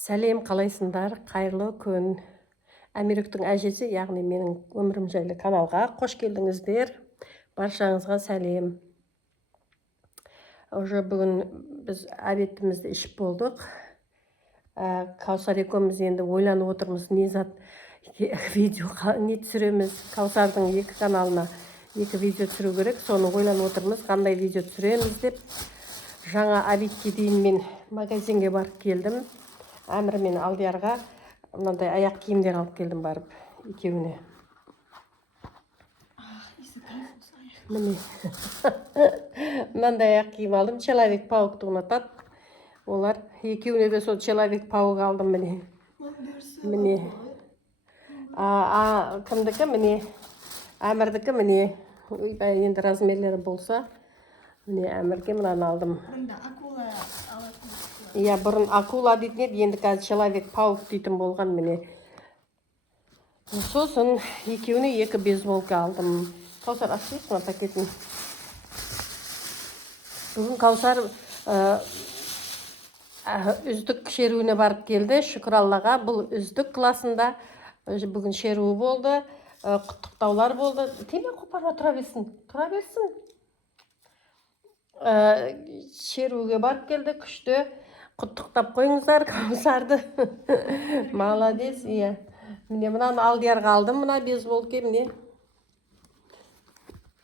Сәлем, қалайсыңдар? Қайырлы күн. Әмиріктің әжесі, яғни менің өмірім жайлы каналға қош келдіңіздер. Баршаңызға сәлем. Уже бүгін біз обедімізді ішіп болдық. Каусар екеуміз енді ойланып отырмыз, не зат видео не түсіреміз. Каусардың екі каналына екі видео түсіру керек. Соны ойланып отырмыз, қандай видео түсіреміз деп. Жаңа обедке дейін мен магазинге барып келдім. Әмір мен Алдиярға мынандай аяқ киімдер алып келдім барып, екеуіне. Міне. Мынандай аяқ киім алдым. Человек-пауыкты ұнатады. Олар екеуіне де сол Человек-пауық алдым міне. Міне. Кімдікі міне. Әмірдікі міне. Енді размерлері болса, міне Әмірге мынаны алдым. Я бұрын акула дейтін еді, енді қазір Человек-пауық дейтін болған міне. Сосын екеуіне екі бейсболка алдым. Каусар ашып мына пакетін. Бүгін Каусар үздік шеруіне барып келді. Шүкір Аллаға, бұл үздік классында бүгін шеруі болды, құттықтаулар болды. Теме қопарма, тұра берсін. Шеруге барып келді, күшті. Құттықтап қойыңыздар Каусарды. Молодец, иә. Міне мынаны Алдиярға алдым, мына бейсболка міне.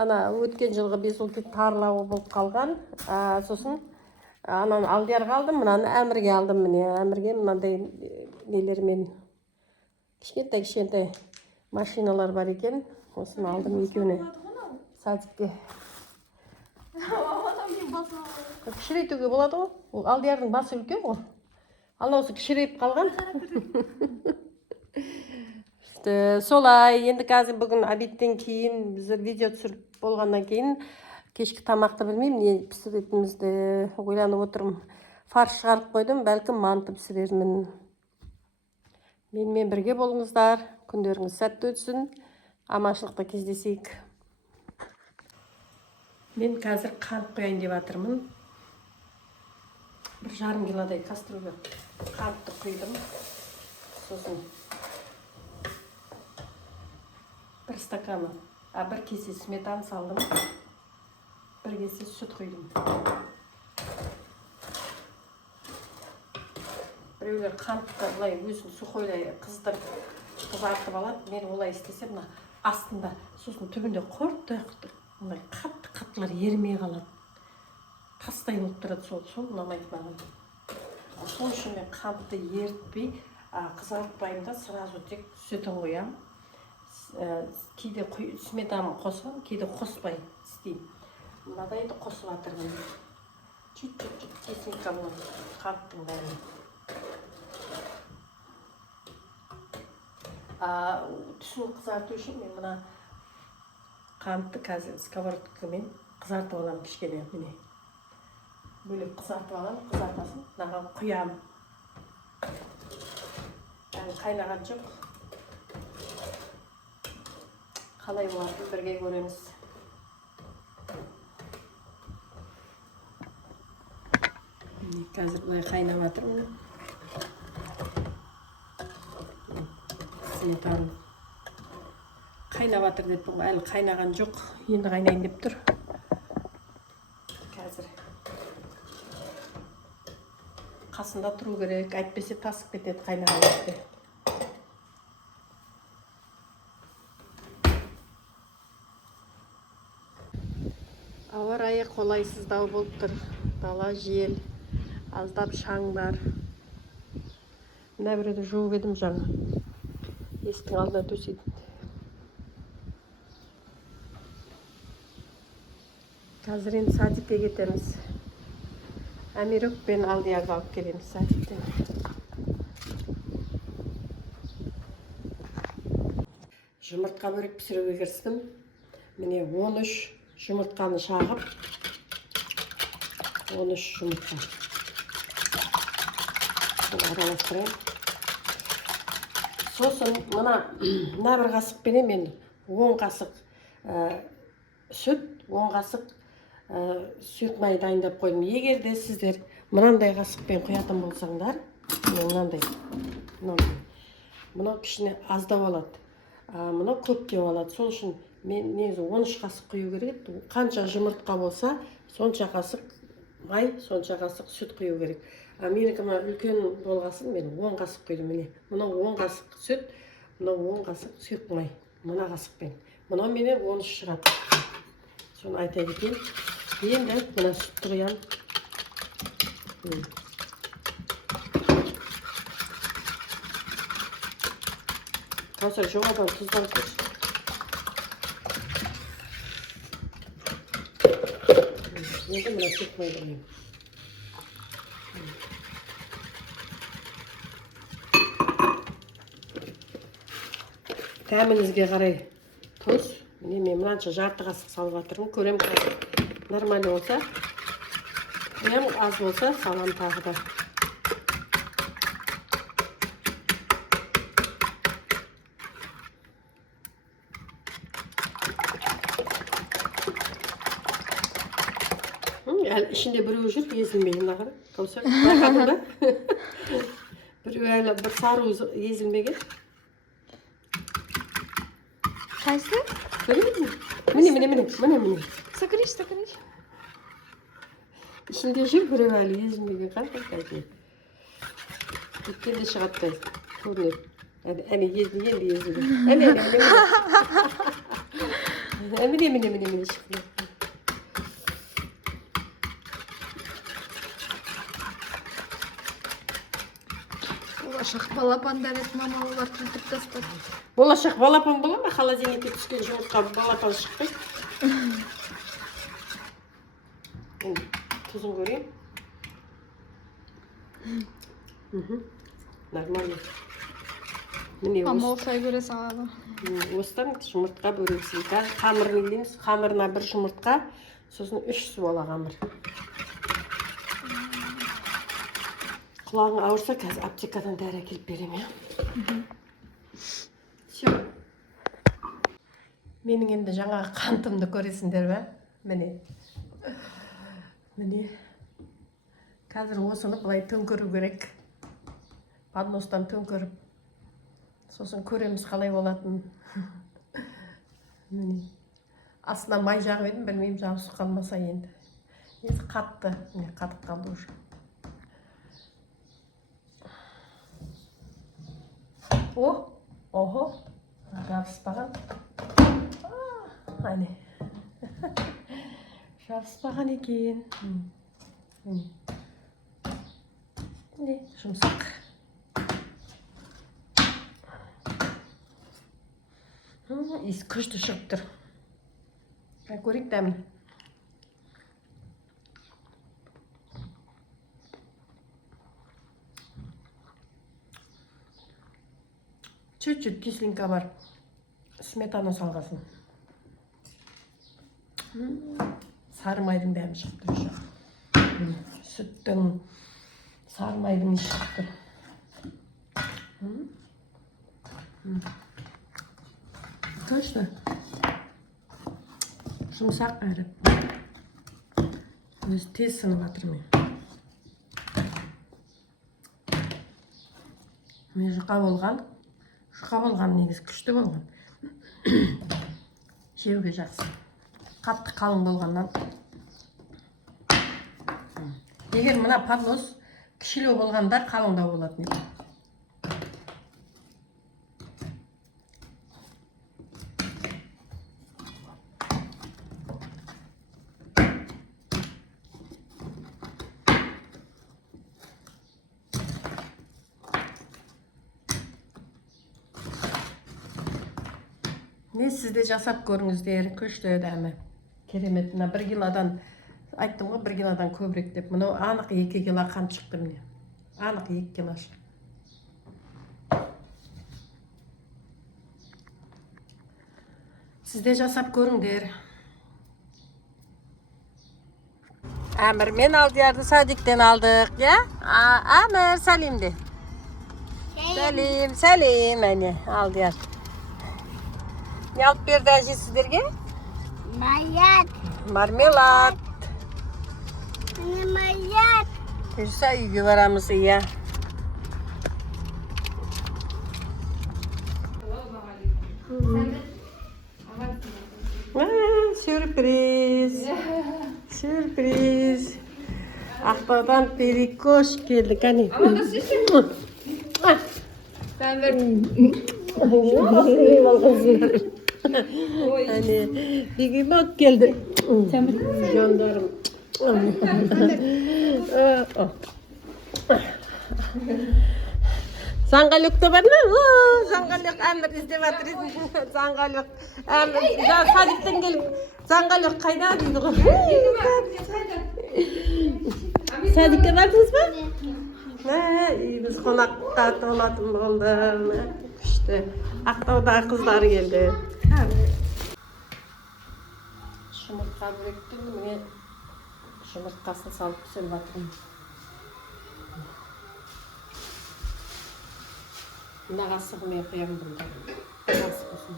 Ана өткен жылғы бейсболка тарлауы болып қалған. Сосын ананы Алдиярға алдым, мынаны Әмірге алдым міне. Әмірге мынандай нелермен кішкентай машиналар бар екен. Осыны алдым екеуіне. Садикке. Кішірейтуге болады ғой. Ол Алдиярдың басы үлкен ғой. Осы кішірейіп қалған. Солай, енді қазір бүгін обедтен кейін, біз видео түсіріп болғаннан кейін, кешкі тамақты білмеймін, не пісіретімізді ойланып отырмын. Фарш шығарып қойдым, бәлкім манты пісірермін. Менімен бірге болыңыздар, күндеріңіз сәтті өтсін, аманшылықта кездесейік. Мен қазір қант қояйын деп жатырмын. 1,5 килодай кастрюльге қантты құйдым. Сосын 1 стаканы, 1 кесе сметана салдым. 1 кесе сүт құйдым. Біреулер қантты бұлай өзін сухойлай қызартып алады. Мен олай істесем, астында, сосын түбінде қорт-тұяқты, қаттылар ермей қалады. Тастай болып тұрады, сол ұнамайды маған. Сол үшін мен қантты ертпей, қызартпаймын да, сразу тек сүтін қоям. Кейде сметанын қосам, кейде қоспай істеймін. Мынадайды қосып жатырмын. Чуть-чуть тесінка қанттың бәрін. Түсін қызарту үшін мен мына қантты қазір сковородкамен қызартып аламын кішкене, міне. Бөлек қызартып аламын, қызартасын, мынаған құям. Әлі қайнаған жоқ. Қалай болатын бірге көреміз. Қазір бұлай қайнап жатырмын. Сметана қайнап жатыр деп, әлі қайнаған жоқ. Енді қайнайын деп тұр. Қазір қасында тұру керек, әйтпесе тасып кетеді қайнаған кезде. Ауа райы қолайсыздау болып тұр. Дала жел, аздап шаңдар. Мына біреуді жуып едім жаңа. Есіктің алдына төсейді. Қазір енді садикке кетеміз. Әмирік пен Алдиярға алып келеміз садиктен. Жұмыртқа бөрек пісіруге кірістім. Міне 13 жұмыртқаны шағып, 13 жұмыртқа. Араластырайын. Сосын мына бір қасықпенен мен 10 қасық сүт, 10 қасық сұйық май дайындап қойдым. Егер де сіздер мынандай қасықпен құятын болсаңдар, Mынандай. Мынау кішкене аздап алады. Мынау көптеп алады. Сол үшін мен негізі 13 қасық құю керек. Қанша жұмыртқа болса, сонша қасық май, сонша қасық сүт құю керек. Менікі үлкен болғасын, мен 10 қасық құйдым. Міне, мынау 10 қасық сүт, мынау 10 қасық сұйық май. Мына қасықпен. Мынау менен 13 шығады. Соны айта кетейін. Енді мына сүтті құямын. Қазір жоғарыдан тұздан көш. Енді мына сүт қойдым. Тәміңізге қарай тұз. Міне мен мынанша жарты қасық салып жатырмын. Көрем қазір нормально болса. Қоям, аз болса салам тағы да. İçinde біреу жүр, езілмеген ағыр. Қалса, байқадың ба? Біреу әлі бір сары езілмеген. Қайсы? Міне. Сакыриш. İçinde жүр, біреу әлі езілмеген. Қайсы? Өткенде шығаттай. Көрінеді. Әне езілген. Әне шықпайды. Болашақ балапандар ет мамалар түлтіп тастады. Болашақ балапан бола ма? Холодильникке түскен жұмыртқа балапан шықпайды. Тұзын көрейін. Нормально. Мама осылай көре салады. Осыдан жұмыртқа бөлінсін. Қамырын елейміз. Қамырына бір жұмыртқа, сосын 3 су бола қамыр. Құлағың ауырса, қазір аптекадан дәрі әкеліп берем, я? Все. Менің енді жаңағы қантымды көресіңдер бе? Міне. Қазір осыны бұлай төңкеру керек. Подностан төңкеріп. Сосын көреміз қалай болатын. Міне. Астына май жағып едім, білмеймін, жаусы қалмаса енді. Есі қатты. Міне, қатып қалды уже. Охо, жабыспаған. Әне. Жабыспаған екен. Не, жұмсақ. Иіс күшті шығып тұр. Көрейік дәмін. Чуть-чуть кислинка бар. Сметана салғасын. Сары майдың дәмі шықты уже. Сүттің, сары майдың шықты. Точно. Жұмсақ әрі. Өзі тез сынып атырмын. Мен жұқа болған негіз күшті болған. Жеуге жақсы. Қатты қалың болғаннан. Егер мына поднос кішілеу болғанда қалыңдау болады. Не сізде жасап көріңіздер, күшті дәмі. Керемет, мына 1 килодан, айттым ғой 1 килодан көбірек деп. Мынау анық 2 кило қант шықты міне. Анық 2 кило шықты. Сізде жасап көріңдер. Әмір, мен Алдиярды садиктен алдық, я? Әмір, сәлем де. Сәлем, әне, Алдияр. Не алып берді әже сіздерге? Мармелад. Жүрса үйге барамыз, иә. Ақтаудан перекош келдік, әне. Ben verdim. Әне, бегемек келді. Жандарым. Саңғалөкте бар ма? Саңғалөк әмір іздеп жатыр. Саңғалөк әмір. Садиктен келіп, саңғалөк қайда дейді ғой. Садикке бардыңыз ба? Біз қонаққа толатын болды. Күшті. Ақтаудағы қыздар келді. Жұмыртқа бүректің мен жұмыртқасын салып пісіріп жатырмын. Мына қасығымен құямын бұнда. Қасық болсын.